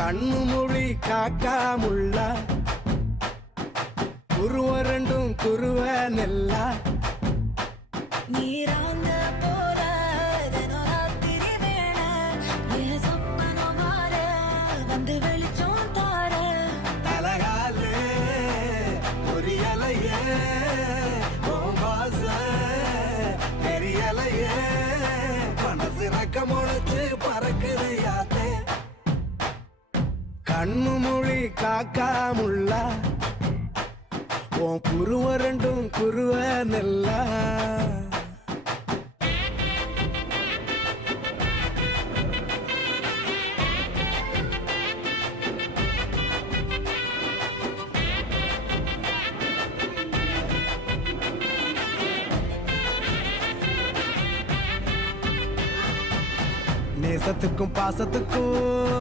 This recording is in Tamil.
கண்ணு மொழி காக்காமுள்ள குருவ ரெண்டும் குருவ நெல்லா நீராங்க போல தினராத்திரி வேண என் சொப்பனம் மாற வந்து வெளிச்சம் தார தலகாலே பொரியலையே ஓம்பாச பெரியலையே மனசு ரக்க முளைச்சு பறக்குது யாத்தே கண்ணு மொழி காக்காமுள்ள உன் குருவ ரெண்டும் குருவ நெல்லா நேசத்துக்கும் பாசத்துக்கும்